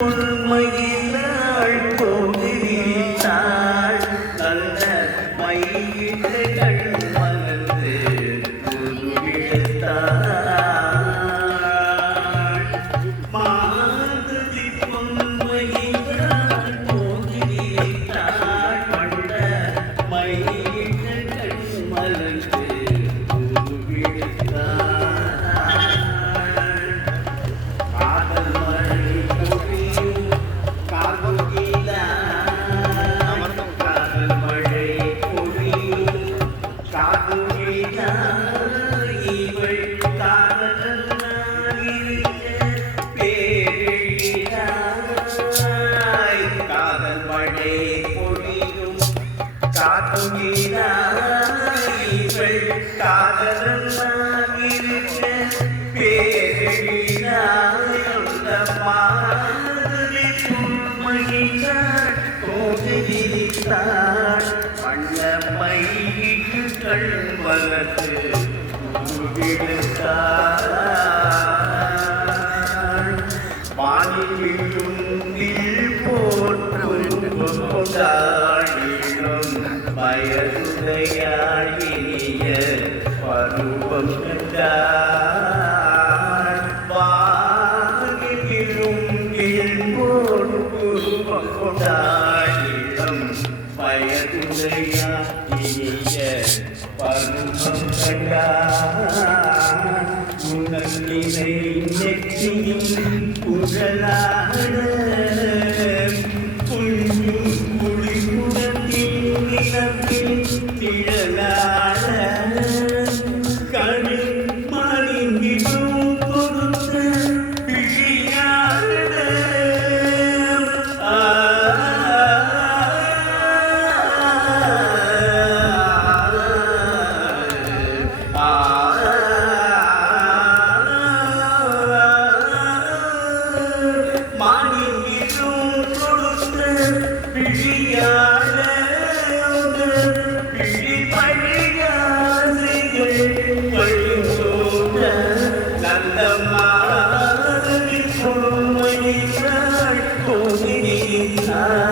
உண்மையினாள் போகிறாள் அந்த மயில்கள் காதல் கீழா இவள் காதலனாய் பேரெழினாய் வண்ண வயதுடையாள் இனிய பருவம் கண்டாள் வானிலும் கீழ் போற்றும் கொண்டாடிடும் இனிய பருவம் கண்டாள் குழலாட 不弃你。